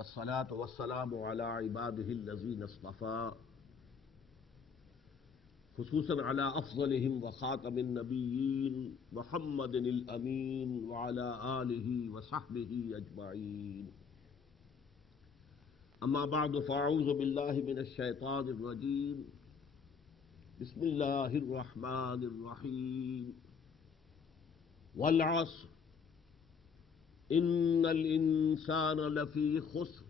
والصلاة والسلام على عباده الذين اصطفى خصوصا على أفضلهم وخاتم النبيين محمد الأمين وعلى آله وصحبه أجمعين. أما بعد فأعوذ بالله من الشيطان الرجيم. بسم الله الرحمن الرحيم. والعصر إن الإنسان لفي خسر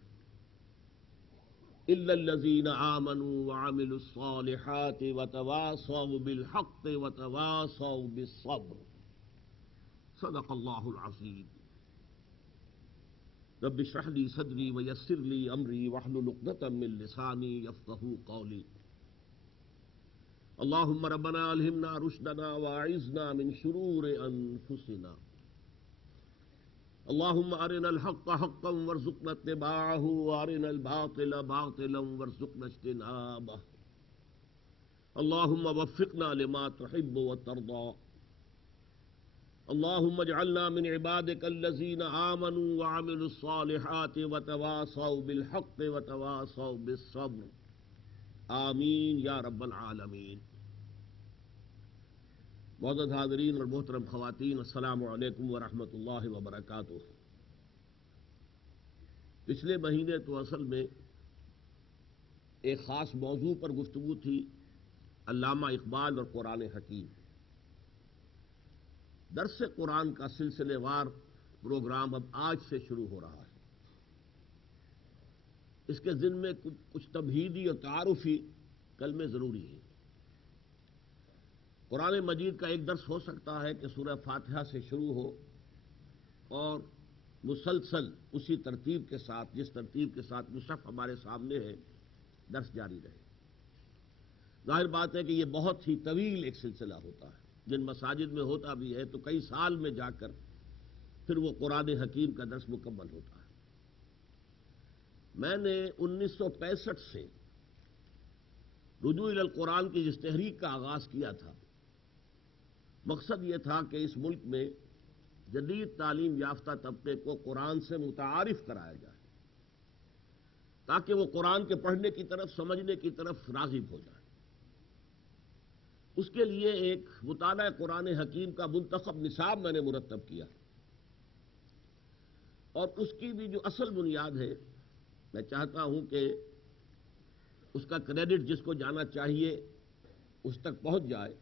إلا الذين آمنوا وعملوا الصالحات وتواصوا بالحق وتواصوا بالصبر. صدق الله العظيم. رب اشرح لي صدري ويسر لي أمري واحلل عقدة من لساني يفقهوا قولي. اللهم ربنا ألهمنا رشدنا وأعذنا من شرور أنفسنا. اللهم أرنا الحق حقا وارزقنا اتباعه وأرنا الباطل باطلا وارزقنا اجتنابه. اللهم وفقنا لما تحب وترضى. اللهم اجعلنا من عبادك الذين آمنوا وعملوا الصالحات وتواصوا بالحق وتواصوا بالصبر. آمین یا رب العالمین. معزز حاضرین اور محترم خواتین، السلام علیکم ورحمۃ اللہ وبرکاتہ. پچھلے مہینے تو اصل میں ایک خاص موضوع پر گفتگو تھی، علامہ اقبال اور قرآن حکیم. درس قرآن کا سلسلے وار پروگرام اب آج سے شروع ہو رہا ہے. اس کے ضمن میں کچھ تمہیدی اور تعارفی کلمے ضروری ہیں. قرآن مجید کا ایک درس ہو سکتا ہے کہ سورہ فاتحہ سے شروع ہو اور مسلسل اسی ترتیب کے ساتھ، جس ترتیب کے ساتھ مصحف ہمارے سامنے ہے، درس جاری رہے. ظاہر بات ہے کہ یہ بہت ہی طویل ایک سلسلہ ہوتا ہے. جن مساجد میں ہوتا بھی ہے تو کئی سال میں جا کر پھر وہ قرآن حکیم کا درس مکمل ہوتا ہے. میں نے 1965 سے رجوع الی القرآن کی جس تحریک کا آغاز کیا تھا، مقصد یہ تھا کہ اس ملک میں جدید تعلیم یافتہ طبقے کو قرآن سے متعارف کرایا جائے تاکہ وہ قرآن کے پڑھنے کی طرف، سمجھنے کی طرف راغب ہو جائے. اس کے لیے ایک مطالعہ قرآن حکیم کا منتخب نصاب میں نے مرتب کیا، اور اس کی بھی جو اصل بنیاد ہے، میں چاہتا ہوں کہ اس کا کریڈٹ جس کو جانا چاہیے اس تک پہنچ جائے.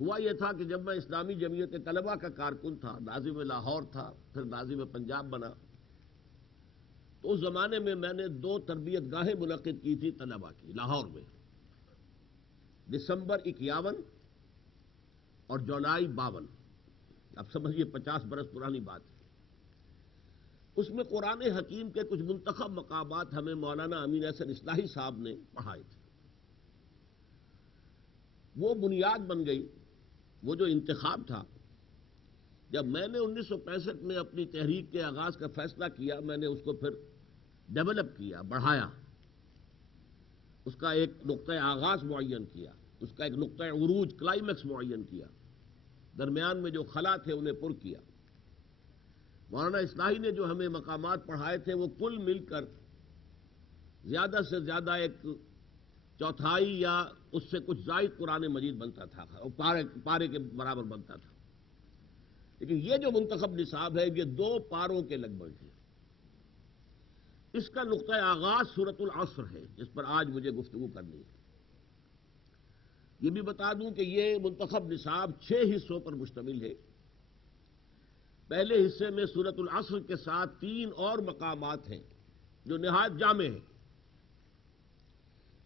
ہوا یہ تھا کہ جب میں اسلامی جمعیت طلبہ کا کارکن تھا، ناظم لاہور تھا، پھر ناظم پنجاب بنا، تو اس زمانے میں نے 2 تربیت گاہیں منعقد کی تھی طلبہ کی لاہور میں. دسمبر 51 اور جولائی 52. اب سمجھیے 50 برس پرانی بات ہے. اس میں قرآن حکیم کے کچھ منتخب مقامات ہمیں مولانا امین احسن اصلاحی صاحب نے پڑھائے تھے. وہ بنیاد بن گئی، وہ جو انتخاب تھا. جب میں نے 1965 میں اپنی تحریک کے آغاز کا فیصلہ کیا، میں نے اس کو پھر ڈیولپ کیا، بڑھایا، اس کا ایک نقطۂ آغاز معین کیا، اس کا ایک نقطۂ عروج، کلائمیکس معین کیا، درمیان میں جو خلا تھے انہیں پر کیا. مولانا اصلاحی نے جو ہمیں مقامات پڑھائے تھے وہ کل مل کر زیادہ سے زیادہ ایک چوتھائی یا اس سے کچھ زائد قرآن مجید بنتا تھا، اور پارے کے برابر بنتا تھا. لیکن یہ جو منتخب نصاب ہے یہ 2 پاروں کے لگ بھگ ہے. اس کا نقطۂ آغاز سورۃ العصر ہے، جس پر آج مجھے گفتگو کرنی ہے. یہ بھی بتا دوں کہ یہ منتخب نصاب 6 حصوں پر مشتمل ہے. پہلے حصے میں سورۃ العصر کے ساتھ 3 اور مقامات ہیں جو نہایت جامع ہیں.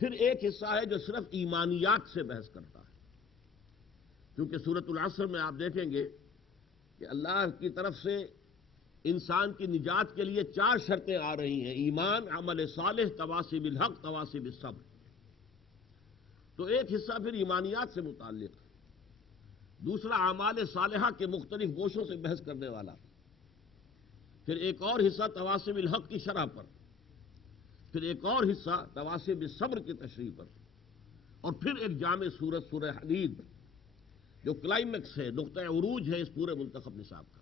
پھر ایک حصہ ہے جو صرف ایمانیات سے بحث کرتا ہے، کیونکہ سورۃ العصر میں آپ دیکھیں گے کہ اللہ کی طرف سے انسان کی نجات کے لیے 4 شرطیں آ رہی ہیں: ایمان، عمل صالح، تواصی بالحق، تواصی بالصبر. تو ایک حصہ پھر ایمانیات سے متعلق ہے، دوسرا اعمال صالحہ کے مختلف گوشوں سے بحث کرنے والا، پھر ایک اور حصہ تواصی بالحق کی شرح پر، پھر ایک اور حصہ تواصی بالصبر کی تشریح پر، اور پھر ایک جامع سورۃ سورہ حدید جو کلائمیکس ہے، نقطۂ عروج ہے اس پورے منتخب نصاب کا.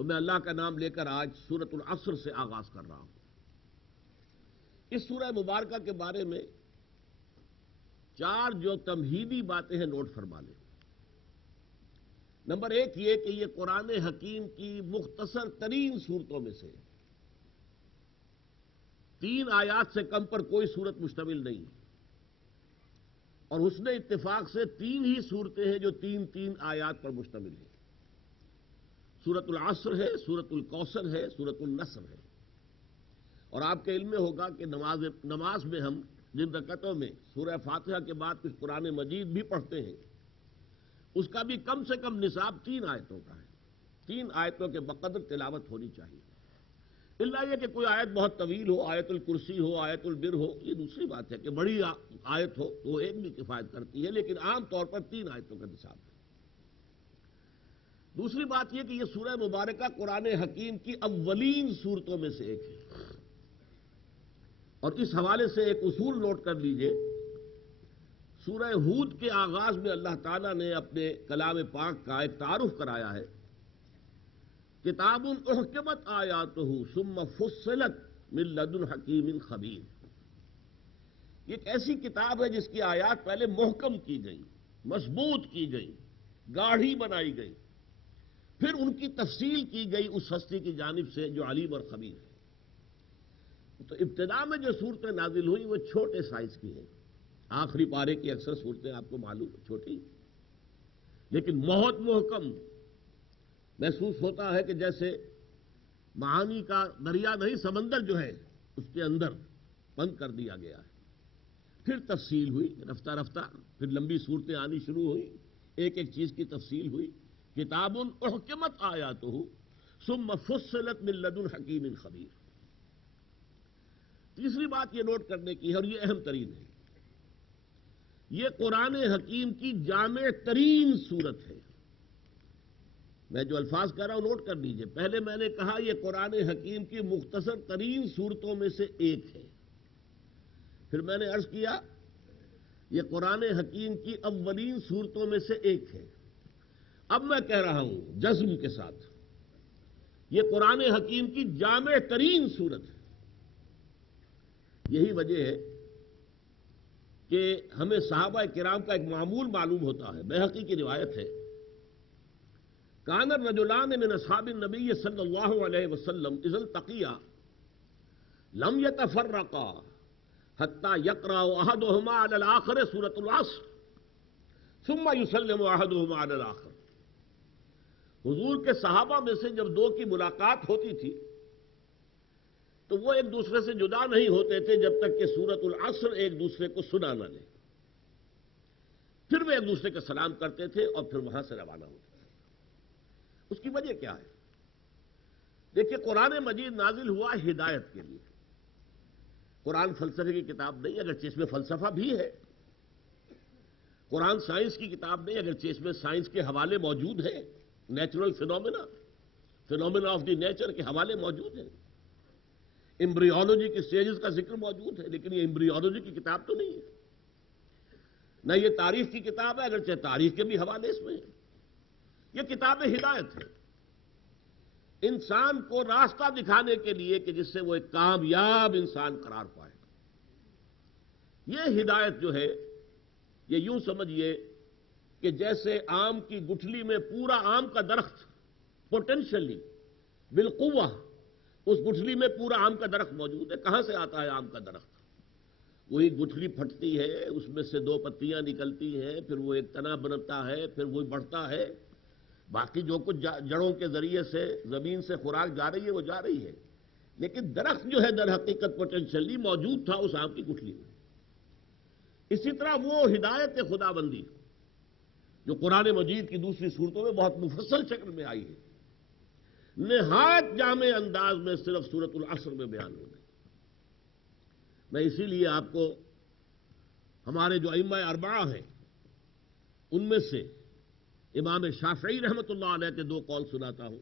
تو میں اللہ کا نام لے کر آج سورۃ العصر سے آغاز کر رہا ہوں۔ اس سورہ مبارکہ کے بارے میں 4 جو تمہیدی باتیں ہیں نوٹ فرما لیں۔ نمبر 1 یہ کہ یہ قرآن حکیم کی مختصر ترین صورتوں میں سے 3 آیات سے کم پر کوئی صورت مشتمل نہیں، اور حسن اتفاق سے 3 ہی صورتیں ہیں جو 3 آیات پر مشتمل ہیں۔ سورۃ العصر ہے، سورۃ الکوثر ہے، سورۃ النصر ہے۔ اور آپ کے علم میں ہوگا کہ نماز میں ہم جن رکعتوں میں سورہ فاتحہ کے بعد کچھ قرآن مجید بھی پڑھتے ہیں، اس کا بھی کم سے کم نصاب 3 آیتوں کا ہے۔ 3 آیتوں کے بقدر تلاوت ہونی چاہیے، الا یہ کہ کوئی آیت بہت طویل ہو، آیت الکرسی ہو، آیت البر ہو، یہ دوسری بات ہے کہ بڑی آیت ہو تو وہ ایک بھی کفایت کرتی ہے، لیکن عام طور پر 3 آیتوں کا نصاب ہے۔ دوسری بات یہ کہ یہ سورہ مبارکہ قرآن حکیم کی اولین صورتوں میں سے ایک ہے، اور اس حوالے سے ایک اصول نوٹ کر لیجئے۔ سورہ ہود کے آغاز میں اللہ تعالیٰ نے اپنے کلام پاک کا ایک تعارف کرایا ہے، کتاب احکمت آیاتہ ثم فصلت من لدن حکیم خبیر۔ یہ ایک ایسی کتاب ہے جس کی آیات پہلے محکم کی گئی، مضبوط کی گئی، گاڑھی بنائی گئی، پھر ان کی تفصیل کی گئی اس ہستی کی جانب سے جو علیم اور خبیر ہے۔ تو ابتدا میں جو صورتیں نازل ہوئی وہ چھوٹے سائز کی ہیں، آخری پارے کی اکثر صورتیں آپ کو معلوم چھوٹی، لیکن بہت محکم۔ محسوس ہوتا ہے کہ جیسے معانی کا دریا نہیں، سمندر جو ہے اس کے اندر بند کر دیا گیا ہے۔ پھر تفصیل ہوئی رفتہ رفتہ، پھر لمبی صورتیں آنی شروع ہوئی، ایک ایک چیز کی تفصیل ہوئی۔ کتاب احکمت آیاتہ ثم فصلت من لدن حکیم خبیر۔ تیسری بات یہ نوٹ کرنے کی ہے، اور یہ اہم ترین ہے، یہ قرآن حکیم کی جامع ترین صورت ہے۔ میں جو الفاظ کہہ رہا ہوں نوٹ کر لیجئے۔ پہلے میں نے کہا یہ قرآن حکیم کی مختصر ترین صورتوں میں سے ایک ہے، پھر میں نے عرض کیا یہ قرآن حکیم کی اولین صورتوں میں سے ایک ہے۔ اب میں کہہ رہا ہوں جزم کے ساتھ یہ قرآن حکیم کی جامع ترین صورت ہے۔ یہی وجہ ہے کہ ہمیں صحابہ کرام کا ایک معمول معلوم ہوتا ہے، بیہقی کی روایت ہے، کان الرجلان من اصحاب النبی صلی اللہ علیہ وسلم اذا التقیا لم يتفرقا حتى يقرأ احدهما على الاخر سورة العصر ثم يسلم احدهما على الاخر۔ حضور کے صحابہ میں سے جب 2 کی ملاقات ہوتی تھی تو وہ ایک دوسرے سے جدا نہیں ہوتے تھے جب تک کہ سورۃ العصر ایک دوسرے کو سنا نہ لے، پھر وہ ایک دوسرے کا سلام کرتے تھے اور پھر وہاں سے روانہ ہوتے تھے۔ اس کی وجہ کیا ہے؟ دیکھیے قرآن مجید نازل ہوا ہدایت کے لیے، قرآن فلسفے کی کتاب نہیں، اگرچہ اس میں فلسفہ بھی ہے۔ قرآن سائنس کی کتاب نہیں، اگرچہ اس میں سائنس کے حوالے موجود ہیں، natural phenomena of the nature کے حوالے موجود ہیں، ایمبریولوجی کی سٹیجز کا ذکر موجود ہے، لیکن یہ ایمبریولوجی کی کتاب تو نہیں ہے، نہ یہ تاریخ کی کتاب ہے، اگرچہ تاریخ کے بھی حوالے اس میں ہیں۔ یہ کتاب ہدایت ہے، انسان کو راستہ دکھانے کے لیے کہ جس سے وہ ایک کامیاب انسان قرار پائے۔ یہ ہدایت جو ہے یہ یوں سمجھیے کہ جیسے آم کی گٹھلی میں پورا آم کا درخت پوٹینشلی بالقوہ اس گٹھلی میں پورا آم کا درخت موجود ہے۔ کہاں سے آتا ہے آم کا درخت؟ وہی گٹھلی پھٹتی ہے، اس میں سے 2 پتیاں نکلتی ہیں، پھر وہ ایک تنا بنتا ہے، پھر وہ بڑھتا ہے، باقی جو کچھ جڑوں کے ذریعے سے زمین سے خوراک جا رہی ہے وہ جا رہی ہے، لیکن درخت جو ہے در حقیقت پوٹینشلی موجود تھا اس آم کی گٹھلی میں۔ اسی طرح وہ ہدایت خدا بندی جو قرآن مجید کی دوسری صورتوں میں بہت مفصل شکل میں آئی ہے، نہایت جامع انداز میں صرف سورۃ العصر میں بیان ہو گئی۔ میں اسی لیے آپ کو ہمارے جو ائمہ اربعہ ہیں ان میں سے امام شافعی رحمۃ اللہ علیہ کے 2 قول سناتا ہوں۔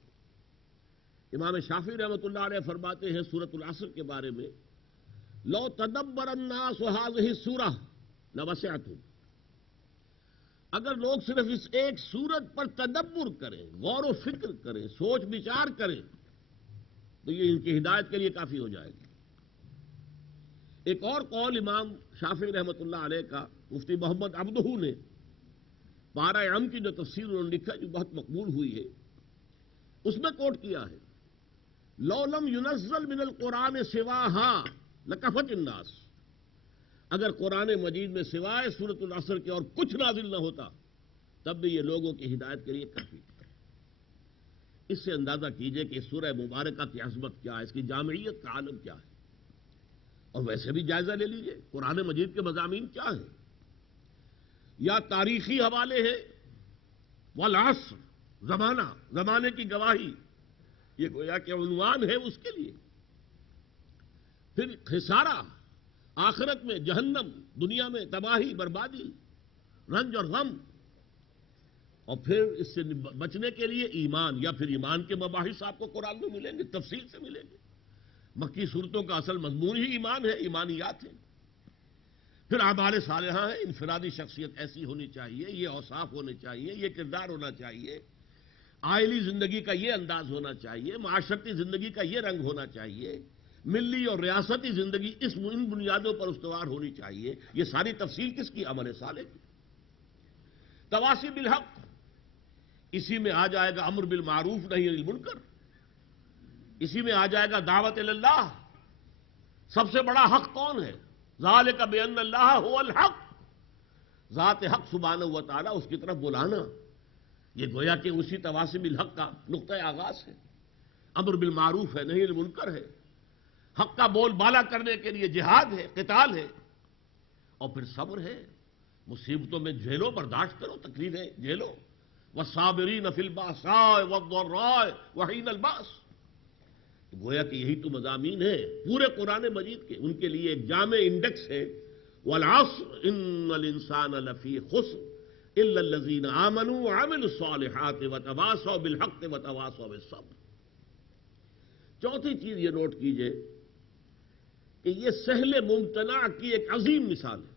امام شافعی رحمۃ اللہ علیہ فرماتے ہیں سورۃ العصر کے بارے میں، لو تدبر الناس هذه السورہ لوسعتهم، اگر لوگ صرف اس ایک صورت پر تدبر کریں، غور و فکر کریں، سوچ بچار کریں تو یہ ان کی ہدایت کے لیے کافی ہو جائے گی۔ ایک اور قول امام شافعی رحمۃ اللہ علیہ کا مفتی محمد عبدہ نے پارہ ام کی جو تفسیر انہوں نے لکھا جو بہت مقبول ہوئی ہے، اس میں کوٹ کیا ہے لو لم ينزل من القرآن سواہا لکفت الناس، اگر قرآن مجید میں سوائے سورۃ العصر کے اور کچھ نازل نہ ہوتا تب بھی یہ لوگوں کی ہدایت کے لیے کافی تھا۔ اس سے اندازہ کیجئے کہ سورہ مبارکہ کی عظمت کیا ہے، اس کی جامعیت کا عالم کیا ہے، اور ویسے بھی جائزہ لے لیجئے قرآن مجید کے مضامین کیا ہیں، یا تاریخی حوالے ہیں، والعصر زمانہ، زمانے کی گواہی، یہ گویا کہ عنوان ہے اس کے لیے، پھر خسارہ آخرت میں جہنم، دنیا میں تباہی بربادی، رنج اور غم، اور پھر اس سے بچنے کے لیے ایمان، یا پھر ایمان کے مباحث آپ کو قرآن میں ملیں گے، تفصیل سے ملیں گے۔ مکی صورتوں کا اصل مضمون ہی ایمان ہے، ایمانیات ہے۔ پھر اعمال صالحہ ہے، انفرادی شخصیت ایسی ہونی چاہیے، یہ اوصاف ہونے چاہیے، یہ کردار ہونا چاہیے، عائلی زندگی کا یہ انداز ہونا چاہیے، معاشرتی زندگی کا یہ رنگ ہونا چاہیے، ملی اور ریاستی زندگی ان بنیادوں پر استوار ہونی چاہیے۔ یہ ساری تفصیل کس کی؟ عمل صالح کی۔ تواصی بالحق، اسی میں آ جائے گا امر بالمعروف نہی عن المنکر، اسی میں آ جائے گا دعوت اللہ۔ سب سے بڑا حق کون ہے؟ ذالک بان اللہ هو الحق، ذات حق سبحانہ و تعالی، اس کی طرف بلانا، یہ گویا کہ اسی تواصی بالحق کا نقطۂ آغاز ہے۔ امر بالمعروف ہے، نہی عن المنکر ہے، حق کا بول بالا کرنے کے لیے جہاد ہے، قتال ہے، اور پھر صبر ہے، مصیبتوں میں جھیلو، برداشت کرو، تکلیفیں جھیلو، والصابرین فی البأساء والضراء وحین البأس، گویا کہ یہی تو مضامین ہیں پورے قرآن مجید کے، ان کے لیے ایک جامع انڈیکس ہے۔ والعصر ان الانسان لفی خسر الا الذین آمنوا وعملوا الصالحات وتواصوا بالحق وتواصوا بالصبر۔ چوتھی چیز یہ نوٹ کیجئے کہ یہ سہل ممتنع کی ایک عظیم مثال ہے۔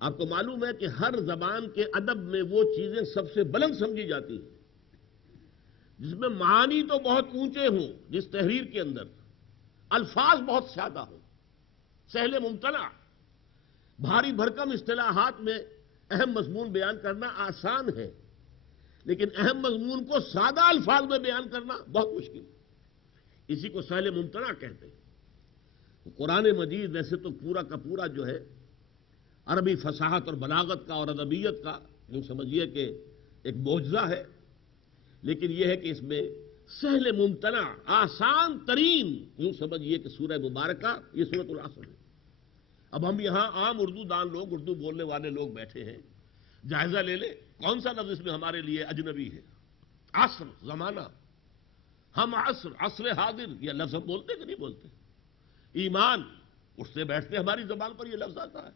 آپ کو معلوم ہے کہ ہر زبان کے ادب میں وہ چیزیں سب سے بلند سمجھی جاتی ہیں جس میں معانی تو بہت اونچے ہوں، جس تحریر کے اندر الفاظ بہت سادہ ہوں، سہل ممتنع۔ بھاری بھرکم اصطلاحات میں اہم مضمون بیان کرنا آسان ہے، لیکن اہم مضمون کو سادہ الفاظ میں بیان کرنا بہت مشکل ہے، اسی کو سہل ممتنع کہتے ہیں۔ قرآن مجید ویسے تو پورا کا پورا جو ہے عربی فصاحت اور بلاغت کا اور ادبیت کا یوں سمجھیے کہ ایک معجزہ ہے، لیکن یہ ہے کہ اس میں سہل ممتنع، آسان ترین، یوں سمجھیے کہ سورہ مبارکہ یہ سورۃ العصر ہے۔ اب ہم یہاں عام اردو دان لوگ، اردو بولنے والے لوگ بیٹھے ہیں، جائزہ لے لیں کون سا لفظ اس میں ہمارے لیے اجنبی ہے؟ عصر، زمانہ، ہم عصر، عصر حاضر، یہ لفظ ہم بولتے کہ نہیں بولتے؟ ایمان، اس سے بیٹھتے ہماری زبان پر یہ لفظ آتا ہے۔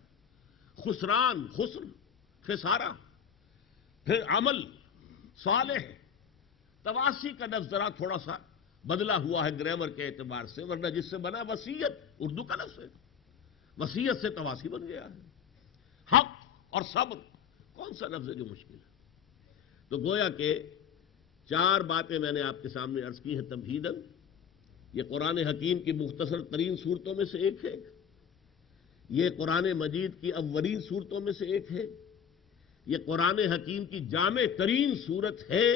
خسران، خسر، خسارہ، پھر عمل صالح، تواسی کا لفظ ذرا تھوڑا سا بدلا ہوا ہے گرامر کے اعتبار سے، ورنہ جس سے بنا وصیت، اردو کا لفظ ہے، وصیت سے تواسی بن گیا ہے۔ حق اور صبر، کون سا لفظ ہے جو مشکل ہے؟ تو گویا کہ چار باتیں میں نے آپ کے سامنے عرض کی ہیں تمہیداً۔ یہ قرآن حکیم کی مختصر ترین صورتوں میں سے ایک ہے، یہ قرآن مجید کی اولین صورتوں میں سے ایک ہے، یہ قرآن حکیم کی جامع ترین صورت ہے،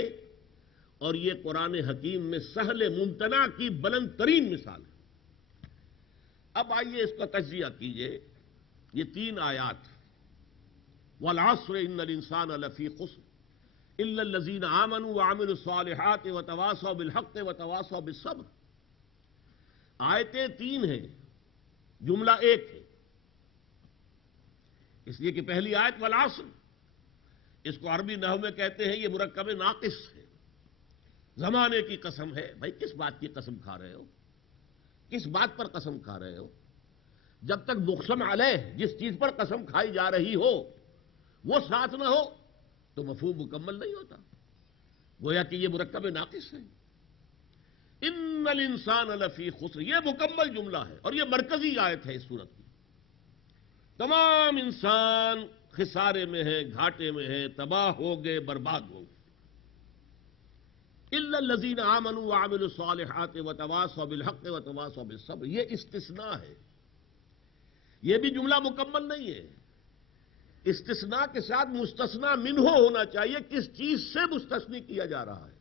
اور یہ قرآن حکیم میں سہل ممتنع کی بلند ترین مثال ہے۔ اب آئیے اس کا تجزیہ کیجئے۔ یہ تین آیات، والعصر ان الانسان لفی خسر الا الذین آمنوا وعملوا الصالحات وتواصوا بالحق وتواصوا بالصبر، آیتیں تین ہیں، جملہ ایک ہے، اس لیے کہ پہلی آیت والعصر، اس کو عربی نحو میں کہتے ہیں یہ مرکب ناقص ہے، زمانے کی قسم ہے۔ بھائی کس بات کی قسم کھا رہے ہو؟ کس بات پر قسم کھا رہے ہو؟ جب تک مقسم علیہ، جس چیز پر قسم کھائی جا رہی ہو، وہ ساتھ نہ ہو تو مفہوم مکمل نہیں ہوتا، گویا کہ یہ مرکب ناقص ہے۔ ان الانسان لفی خسر، یہ مکمل جملہ ہے، اور یہ مرکزی آیت ہے اس سورت کی۔ تمام انسان خسارے میں ہیں، گھاٹے میں ہیں، تباہ ہو گئے، برباد ہو گئے۔ الا الذین آمنوا وعملوا الصالحات وتواصوا بالحق وتواصوا بالصبر، یہ استثناء ہے، یہ بھی جملہ مکمل نہیں ہے۔ استثناء کے ساتھ مستثنی منہ ہونا چاہیے، کس چیز سے مستثنی کیا جا رہا ہے؟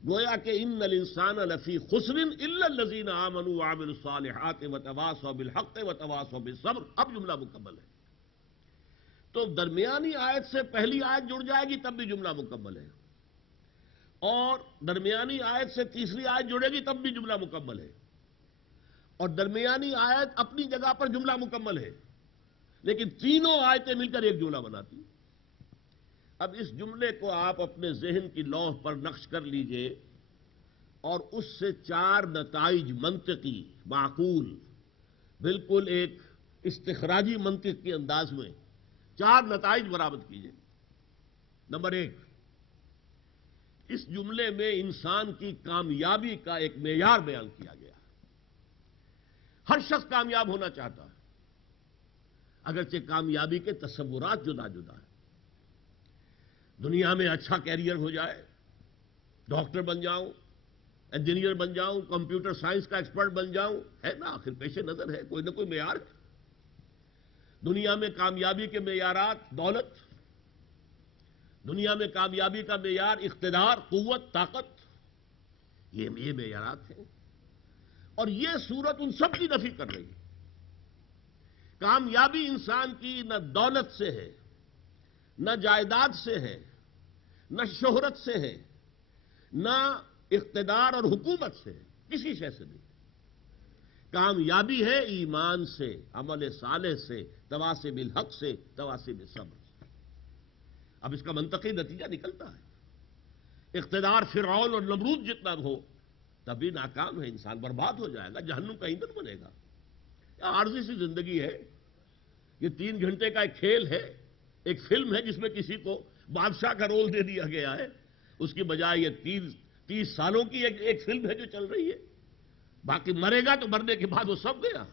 گویا کہ ان الانسان لفی خسر الا الذین آمنوا وعملوا الصالحات وتواصوا بالحق وتواصوا بالصبر، اب جملہ مکمل ہے۔ تو درمیانی آیت سے پہلی آیت جڑ جائے گی تب بھی جملہ مکمل ہے، اور درمیانی آیت سے تیسری آیت جڑے گی تب بھی جملہ مکمل ہے، اور درمیانی آیت اپنی جگہ پر جملہ مکمل ہے، لیکن تینوں آیتیں مل کر ایک جملہ بناتی۔ اب اس جملے کو آپ اپنے ذہن کی لوح پر نقش کر لیجئے، اور اس سے چار نتائج منطقی، معقول، بالکل ایک استخراجی منطق کے انداز میں چار نتائج برآمد کیجئے۔ نمبر ایک، اس جملے میں انسان کی کامیابی کا ایک معیار بیان کیا گیا۔ ہر شخص کامیاب ہونا چاہتا ہے، اگرچہ کامیابی کے تصورات جدا جدا ہیں۔ دنیا میں اچھا کیریئر ہو جائے، ڈاکٹر بن جاؤں، انجینئر بن جاؤں، کمپیوٹر سائنس کا ایکسپرٹ بن جاؤں، ہے نا، آخر پیش نظر ہے کوئی نہ کوئی معیار ہے۔ دنیا میں کامیابی کے معیارات دولت، دنیا میں کامیابی کا معیار اقتدار، قوت، طاقت، یہ معیارات ہیں، اور یہ صورت ان سب کی نفی کر رہی ہے۔ کامیابی انسان کی نہ دولت سے ہے، نہ جائیداد سے ہے، نہ شہرت سے ہے، نہ اقتدار اور حکومت سے ہے، کسی شے سے نہیں۔ کامیابی ہے ایمان سے، عمل صالح سے، تواصی بالحق سے، تواصی بالصبر سے۔ اب اس کا منطقی نتیجہ نکلتا ہے، اقتدار فرعون اور نمرود جتنا ہو تبھی ناکام ہے، انسان برباد ہو جائے گا، جہنم کا ایندھن بنے گا۔ عارضی سی زندگی ہے، یہ 3 گھنٹے کا ایک کھیل ہے، ایک فلم ہے جس میں کسی کو بادشاہ کا رول دے دیا گیا ہے، اس کی بجائے یہ 30 سالوں کی ایک فلم ہے جو چل رہی ہے۔ باقی مرے گا تو مرنے کے بعد وہ سب گیا،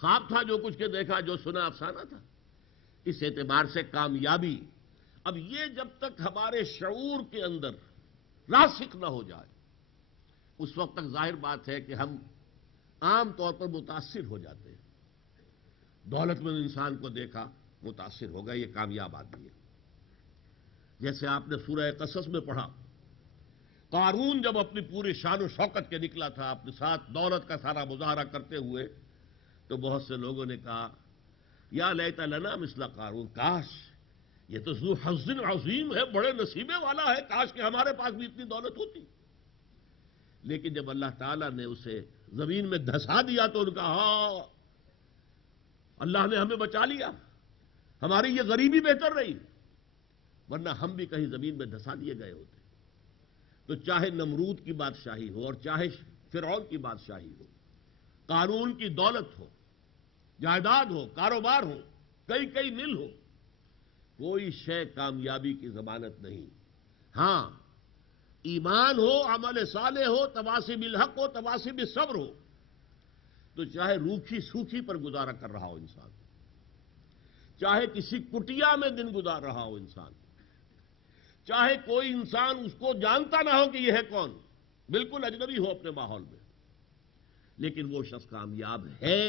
خواب تھا جو کچھ کے دیکھا، جو سنا افسانہ تھا۔ اس اعتبار سے کامیابی، اب یہ جب تک ہمارے شعور کے اندر راسخ نہ ہو جائے، اس وقت تک ظاہر بات ہے کہ ہم عام طور پر متاثر ہو جاتے ہیں۔ دولت مند انسان کو دیکھا، متاثر ہو گئے، یہ کامیاب آدمی ہے۔ جیسے آپ نے سورہ قصص میں پڑھا، قارون جب اپنی پوری شان و شوکت کے نکلا تھا اپنے ساتھ دولت کا سارا مظاہرہ کرتے ہوئے، تو بہت سے لوگوں نے کہا یا لیت لنا مثل قارون، کاش یہ تو ذو حظ عظیم ہے، بڑے نصیبے والا ہے، کاش کہ ہمارے پاس بھی اتنی دولت ہوتی۔ لیکن جب اللہ تعالیٰ نے اسے زمین میں دھسا دیا تو ان کا ہاں اللہ نے ہمیں بچا لیا، ہماری یہ غریبی بہتر رہی، ورنہ ہم بھی کہیں زمین میں دھسا دیے گئے ہوتے۔ تو چاہے نمرود کی بادشاہی ہو اور چاہے فرعون کی بادشاہی ہو، قارون کی دولت ہو، جائیداد ہو، کاروبار ہو، کئی مل ہو، کوئی شے کامیابی کی ضمانت نہیں۔ ہاں، ایمان ہو، عمل صالح ہو، تواصی بالحق ہو، تواصی بالصبر ہو، تو چاہے روکھی سوکھی پر گزارا کر رہا ہو انسان، چاہے کسی کٹیا میں دن گزار رہا ہو انسان، چاہے کوئی انسان اس کو جانتا نہ ہو کہ یہ ہے کون، بالکل اجنبی ہو اپنے ماحول میں، لیکن وہ شخص کامیاب ہے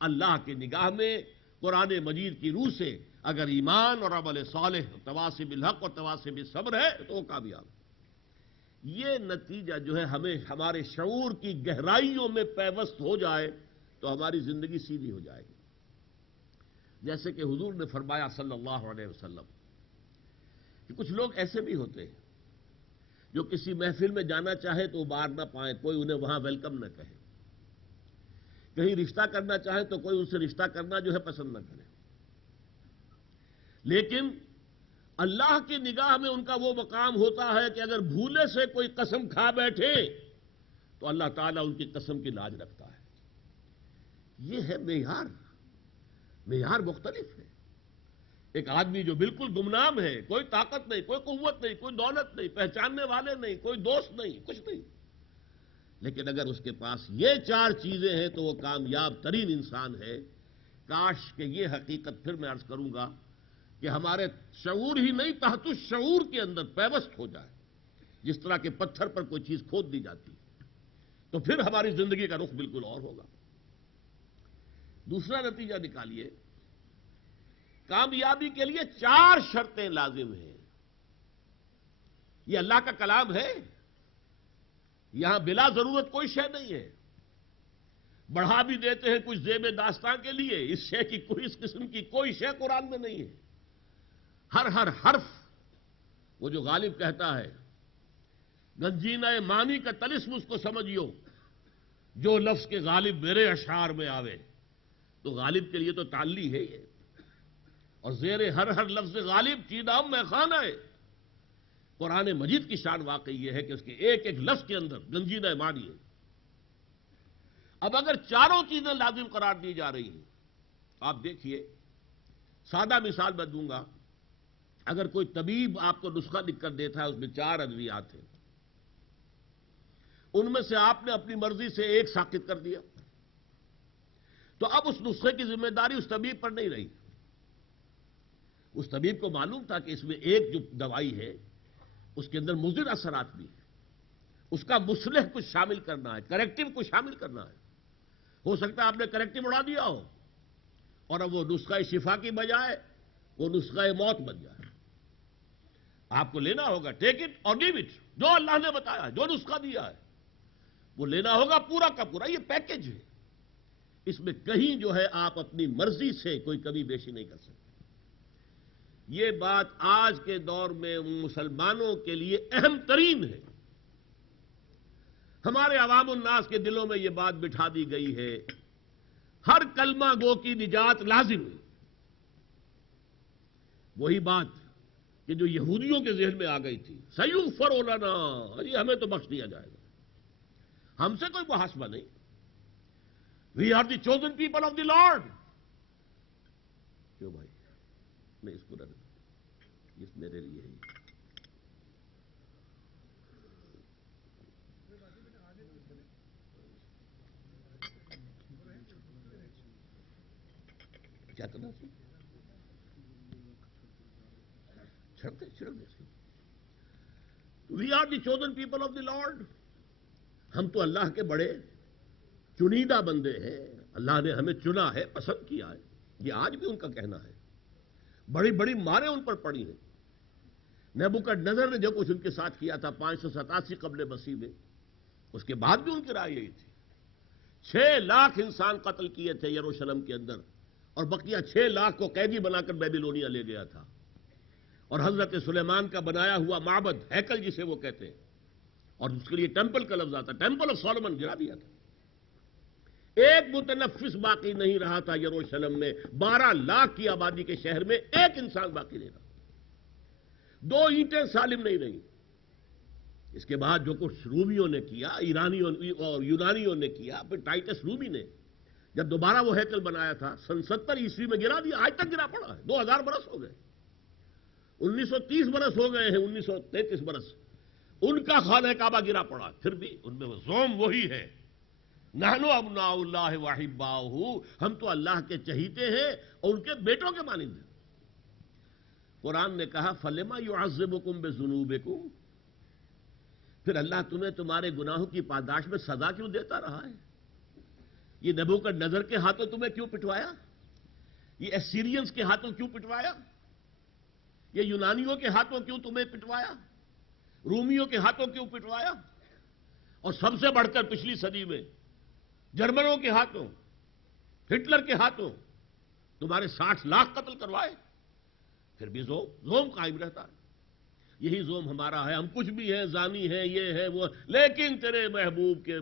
اللہ کی نگاہ میں۔ قرآن مجید کی روح سے اگر ایمان اور عمل صالح، تواصی بالحق اور تواصی بالصبر ہے تو وہ کامیاب ہے۔ یہ نتیجہ جو ہے ہمیں ہمارے شعور کی گہرائیوں میں پیوست ہو جائے تو ہماری زندگی سیدھی ہو جائے گی۔ جیسے کہ حضور نے فرمایا صلی اللہ علیہ وسلم کہ کچھ لوگ ایسے بھی ہوتے ہیں جو کسی محفل میں جانا چاہے تو بار نہ پائیں، کوئی انہیں وہاں ویلکم نہ کہے، کہیں رشتہ کرنا چاہے تو کوئی ان سے رشتہ کرنا جو ہے پسند نہ کرے، لیکن اللہ کی نگاہ میں ان کا وہ مقام ہوتا ہے کہ اگر بھولے سے کوئی قسم کھا بیٹھے تو اللہ تعالیٰ ان کی قسم کی لاج رکھتا ہے۔ یہ ہے معیار مختلف ہے۔ ایک آدمی جو بالکل گمنام ہے، کوئی طاقت نہیں، کوئی قوت نہیں، کوئی دولت نہیں، پہچاننے والے نہیں، کوئی دوست نہیں، کچھ نہیں، لیکن اگر اس کے پاس یہ 4 چیزیں ہیں تو وہ کامیاب ترین انسان ہے۔ کاش کہ یہ حقیقت پھر میں عرض کروں گا کہ ہمارے شعور ہی نہیں تحت الشعور کے اندر پیوست ہو جائے، جس طرح کے پتھر پر کوئی چیز کھود دی جاتی ہے، تو پھر ہماری زندگی کا رخ بالکل اور ہوگا۔ دوسرا نتیجہ نکالیے، کامیابی کے لیے 4 شرطیں لازم ہیں۔ یہ اللہ کا کلام ہے، یہاں بلا ضرورت کوئی شے نہیں ہے۔ بڑھا بھی دیتے ہیں کچھ زیب داستان کے لیے، اس شے کی کوئی، اس قسم کی کوئی شے قرآن میں نہیں ہے۔ ہر حرف، وہ جو غالب کہتا ہے گنجینہ معنی کا طلسم اس کو سمجھیو، جو لفظ کے غالب میرے اشعار میں آوے، تو غالب کے لیے تو تعلی ہے یہ، اور زیر ہر لفظ غالب چیدام میں خانہ ہے۔ قرآن مجید کی شان واقعی یہ ہے کہ اس کے ایک ایک لفظ کے اندر گنجینہ معنی ہے۔ اب اگر چاروں چیزیں لازم قرار دی جا رہی ہیں، آپ دیکھیے، سادہ مثال میں دوں گا، اگر کوئی طبیب آپ کو نسخہ لکھ کر دیتا ہے، اس میں 4 ادویات ہیں، ان میں سے آپ نے اپنی مرضی سے ایک ساقط کر دیا، تو اب اس نسخے کی ذمہ داری اس طبیب پر نہیں رہی۔ اس طبیب کو معلوم تھا کہ اس میں ایک جو دوائی ہے اس کے اندر مضر اثرات بھی ہیں، اس کا مصلح کچھ شامل کرنا ہے، کریکٹو کچھ شامل کرنا ہے۔ ہو سکتا ہے آپ نے کریکٹو اڑا دیا ہو، اور اب وہ نسخہ شفا کی بجائے وہ نسخہ موت بن جائے۔ آپ کو لینا ہوگا، ٹیک اٹ اور لیو اٹ، جو اللہ نے بتایا، جو نسخہ دیا ہے وہ لینا ہوگا پورا کا پورا۔ یہ پیکج ہے، اس میں کہیں جو ہے آپ اپنی مرضی سے کوئی کمی بیشی نہیں کر سکتے۔ یہ بات آج کے دور میں مسلمانوں کے لیے اہم ترین ہے۔ ہمارے عوام الناس کے دلوں میں یہ بات بٹھا دی گئی ہے، ہر کلمہ گو کی نجات لازم ہے۔ وہی بات کہ جو یہودیوں کے ذہن میں آ گئی تھی، سیغفر لنا، یہ ہمیں تو بخش دیا جائے گا، ہم سے کوئی محاسبہ نہیں، we are the chosen people of the Lord. کیوں بھائی، میں اس کو رہنے دوں، اس میرے لیے ہے۔ کیا کرنا چاہیے؟ چھڑک دے۔ We are the chosen people of the Lord, ہم تو اللہ کے بڑے چنیدہ بندے ہیں، اللہ نے ہمیں چنا ہے، پسند کیا ہے، یہ آج بھی ان کا کہنا ہے۔ بڑی بڑی ماریں ان پر پڑی ہیں۔ نیبوکڈنیزر نے جو کچھ ان کے ساتھ کیا تھا 587 قبل مسیح میں، اس کے بعد بھی ان کی رائے یہی تھی۔ 6 لاکھ انسان قتل کیے تھے یروشلم کے اندر، اور بقیہ 6 لاکھ کو قیدی بنا کر بیبیلونیا لے گیا تھا، اور حضرت سلیمان کا بنایا ہوا معبد، ہیکل جسے وہ کہتے ہیں، اور اس کے لیے ٹیمپل کا لفظ آتا، ٹیمپل آف سولومن گرا دیا تھا۔ ایک متنفس باقی نہیں رہا تھا یروشلم میں، 12 لاکھ کی آبادی کے شہر میں ایک انسان باقی نہیں رہا، 2 اینٹیں سالم نہیں رہی۔ اس کے بعد جو کچھ رومیوں نے کیا، ایرانیوں اور یونانیوں نے کیا، پھر ٹائٹس رومی نے جب دوبارہ وہ ہیکل بنایا تھا 70 عیسوی میں گرا دیا، آج تک گرا پڑا ہے، 2000 برس ہو گئے، 1930 برس ہو گئے ہیں، 1933 برس ان کا خانہ کعبہ گرا پڑا، پھر بھی ان میں وہ زوم وہی ہے، نحنو ابناء اللہ وحباؤہ، ہم تو اللہ کے چہیتے ہیں اور ان کے بیٹوں کے مانند ہیں۔ قرآن نے کہا فَلِمَا يُعَذِّبُكُم بِذُنُوبِكُم، پھر اللہ تمہیں تمہارے گناہوں کی پاداش میں سزا کیوں دیتا رہا ہے؟ یہ نیبوکڈنیزر کے ہاتھوں تمہیں کیوں پٹوایا؟ یہ اسیرینز کے ہاتھوں کیوں پٹوایا؟ یہ یونانیوں کے ہاتھوں کیوں تمہیں پٹوایا؟ رومیوں کے ہاتھوں کیوں پٹوایا؟ اور سب سے بڑھ کر پچھلی صدی میں جرمنوں کے ہاتھوں، ہٹلر کے ہاتھوں تمہارے 60 لاکھ قتل کروائے، پھر بھی زوم قائم رہتا ہے۔ یہی زوم ہمارا ہے، ہم کچھ بھی ہیں، زانی ہیں، یہ ہے وہ، لیکن تیرے محبوب کے۔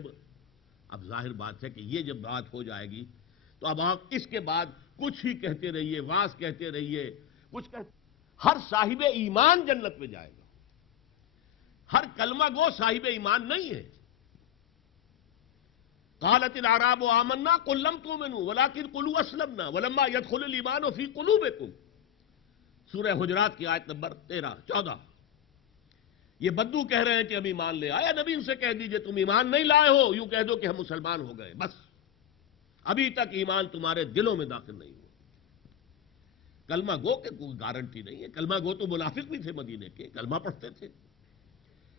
اب ظاہر بات ہے کہ یہ جب بات ہو جائے گی تو اب آپ اس کے بعد کچھ ہی کہتے رہیے، واز کہتے رہیے، کچھ کہتے، ہر صاحب ایمان جنت میں جائے گا، ہر کلمہ گو صاحب ایمان نہیں ہے۔ قالت الاعراب آمنا قل لم تؤمنوا ولكن قولوا اسلمنا ولما يدخل الايمان في قلوبكم، سورہ حجرات کی آیت نمبر 14۔ یہ بدو کہہ رہے ہیں کہ ہم ایمان لے آئے، نبی ان سے کہہ دیجئے تم ایمان نہیں لائے ہو، یوں کہہ دو کہ ہم مسلمان ہو گئے، بس ابھی تک ایمان تمہارے دلوں میں داخل نہیں ہو۔ کلمہ گو کے کوئی گارنٹی نہیں ہے. کلمہ گو تو منافق بھی تھے مدینے کے, کلمہ پڑھتے تھے.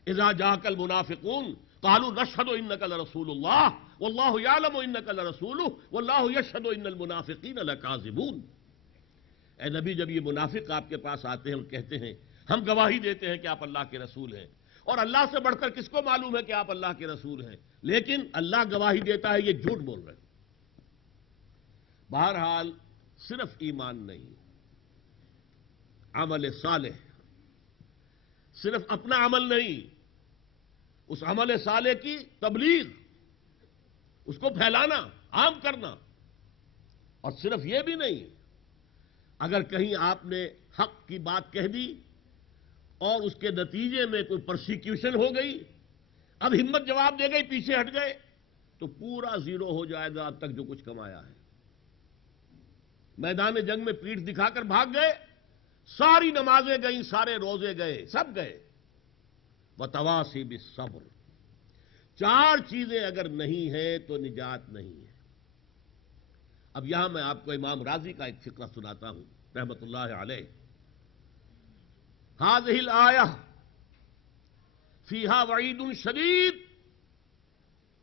اذا جاءك المنافقون قالوا نشهد انك لرسول الله والله يعلم انك لرسوله والله يشهد ان المنافقين لكاذبون. اے نبی, جب یہ منافق آپ کے پاس آتے ہیں اور کہتے ہیں ہم گواہی دیتے ہیں کہ آپ اللہ کے رسول ہیں, اور اللہ سے بڑھ کر کس کو معلوم ہے کہ آپ اللہ کے رسول ہیں, لیکن اللہ گواہی دیتا ہے یہ جھوٹ بول رہے ہیں. بہرحال صرف ایمان نہیں, عمل صالح, صرف اپنا عمل نہیں, اس عمل صالح کی تبلیغ, اس کو پھیلانا, عام کرنا. اور صرف یہ بھی نہیں, اگر کہیں آپ نے حق کی بات کہہ دی اور اس کے نتیجے میں کوئی پرسیکیوشن ہو گئی, اب ہمت جواب دے گئی, پیچھے ہٹ گئے, تو پورا زیرو ہو جائے گا اب تک جو کچھ کمایا ہے. میدان جنگ میں پیٹھ دکھا کر بھاگ گئے, ساری نمازیں گئیں, سارے روزے گئے, سب گئے. وتواصی بالصبر, چار چیزیں اگر نہیں ہیں تو نجات نہیں ہے. اب یہاں میں آپ کو امام راضی کا ایک فقرہ سناتا ہوں رحمت اللہ علیہ. هذه الآیہ فیہا وعید شدید,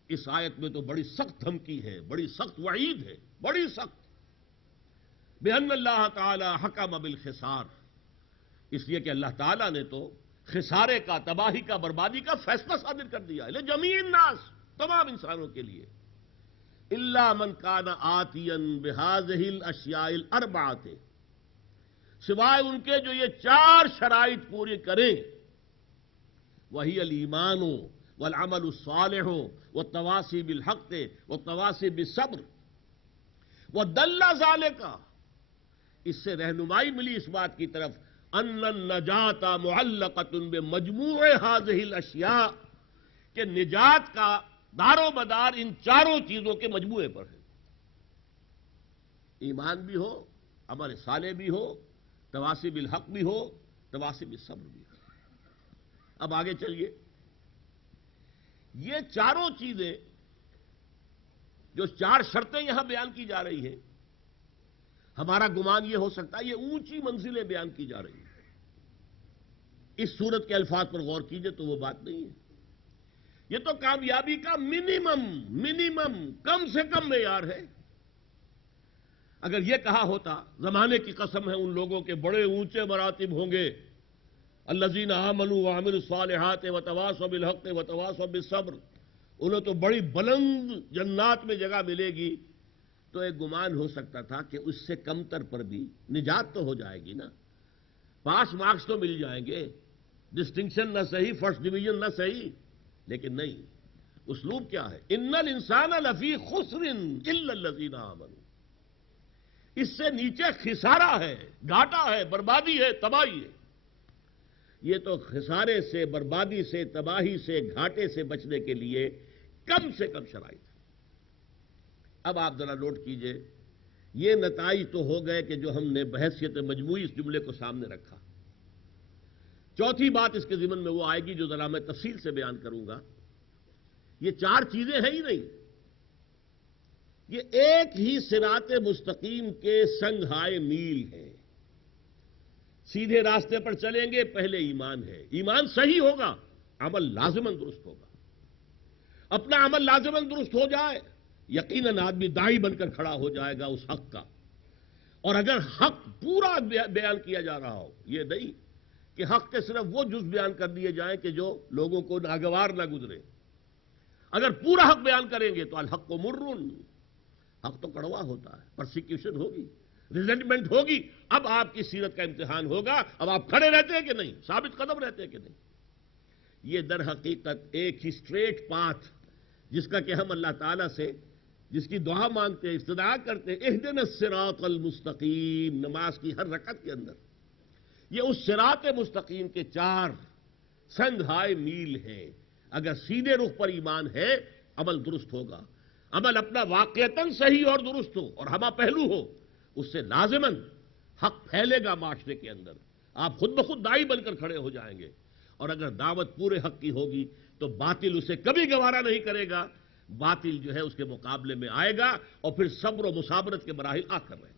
اس آیت میں تو بڑی سخت دھمکی ہے, بڑی سخت وعید ہے, بڑی سخت. بأن اللہ تعالی حکم بالخسار, اس لیے کہ اللہ تعالیٰ نے تو خسارے کا, تباہی کا, بربادی کا فیصلہ صادر کر دیا ہے لجمیع الناس, تمام انسانوں کے لیے. الا من کان آتیا بہذہ الاشیاء الاربعۃ, سوائے ان کے جو یہ چار شرائط پوری کریں. وہی الایمان والعمل الصالح والتواصی بالحق والتواصی بالصبر. ودل ذلک, اس سے رہنمائی ملی اس بات کی طرف, ان النجات معلقۃ بمجموع هذه الاشیاء, کہ نجات کا دار و مدار ان چاروں چیزوں کے مجموعے پر ہے. ایمان بھی ہو, عمل صالح بھی ہو, تواصی بالحق بھی ہو, تواصی بالصبر بھی ہو. اب آگے چلیے. یہ چاروں چیزیں, جو چار شرطیں یہاں بیان کی جا رہی ہیں, ہمارا گمان یہ ہو سکتا ہے یہ اونچی منزلیں بیان کی جا رہی ہیں. اس صورت کے الفاظ پر غور کیجئے تو وہ بات نہیں ہے. یہ تو کامیابی کا منیمم کم سے کم معیار ہے. اگر یہ کہا ہوتا, زمانے کی قسم ہے ان لوگوں کے بڑے اونچے مراتب ہوں گے, الذین آمنوا وعملوا الصالحات وتواصوا بالحق وتواصوا بالصبر, انہیں تو بڑی بلند جنات میں جگہ ملے گی, تو ایک گمان ہو سکتا تھا کہ اس سے کمتر پر بھی نجات تو ہو جائے گی نا, پاس مارکس تو مل جائیں گے, ڈسٹنکشن نہ صحیح, فرسٹ ڈویژن نہ صحیح. لیکن نہیں, اسلوب کیا ہے, ان الانسان لفی خسر الا الذین آمنوا. اس سے نیچے خسارہ ہے, گھاٹا ہے, بربادی ہے, تباہی ہے. یہ تو خسارے سے, بربادی سے, تباہی سے, گھاٹے سے بچنے کے لیے کم سے کم شرائط. اب آپ ذرا نوٹ کیجئے, یہ نتائج تو ہو گئے کہ جو ہم نے بحیثیت مجموعی اس جملے کو سامنے رکھا. چوتھی بات اس کے ضمن میں وہ آئے گی جو ذرا میں تفصیل سے بیان کروں گا. یہ چار چیزیں ہیں ہی نہیں, یہ ایک ہی صراط مستقیم کے سنگھائے میل ہیں. سیدھے راستے پر چلیں گے, پہلے ایمان ہے, ایمان صحیح ہوگا, عمل لازماً درست ہوگا. اپنا عمل لازماً درست ہو جائے, یقیناً آدمی داعی بن کر کھڑا ہو جائے گا اس حق کا. اور اگر حق پورا بیان کیا جا رہا ہو, یہ نہیں کہ حق کے صرف وہ جز بیان کر دیے جائیں کہ جو لوگوں کو ناگوار نہ گزرے. اگر پورا حق بیان کریں گے تو الحق کو مرن, حق تو کڑوا ہوتا ہے, پرسیکیوشن ہوگی, ریزنٹمنٹ ہوگی. اب آپ کی سیرت کا امتحان ہوگا, اب آپ کھڑے رہتے ہیں کہ نہیں, ثابت قدم رہتے ہیں کہ نہیں. یہ در حقیقت ایک ہی اسٹریٹ پاتھ, جس کا کہ ہم اللہ تعالیٰ سے جس کی دعا مانگتے ہیں, استدعا کرتے ہیں, اہدنا الصراط المستقیم, نماز کی ہر رکعت کے اندر. یہ اس صراط مستقیم کے چار سنگھائے میل ہیں. اگر سیدھے رخ پر ایمان ہے, عمل درست ہوگا. عمل اپنا واقعتاً صحیح اور درست ہو اور ہمہ پہلو ہو, اس سے لازماً حق پھیلے گا معاشرے کے اندر. آپ خود بخود داعی بن کر کھڑے ہو جائیں گے. اور اگر دعوت پورے حق کی ہوگی تو باطل اسے کبھی گوارا نہیں کرے گا. باطل جو ہے اس کے مقابلے میں آئے گا, اور پھر صبر و مصابرت کے مراحل آ کر رہے ہیں.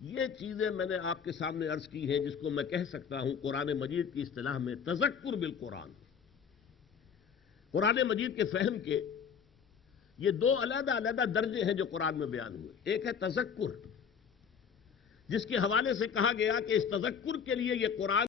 یہ چیزیں میں نے آپ کے سامنے عرض کی ہیں جس کو میں کہہ سکتا ہوں قرآن مجید کی اصطلاح میں تذکر بالقرآن. قرآن مجید کے فہم کے یہ دو علیحدہ علیحدہ درجے ہیں جو قرآن میں بیان ہوئے. ایک ہے تذکر، جس کے حوالے سے کہا گیا کہ اس تذکر کے لیے یہ قرآن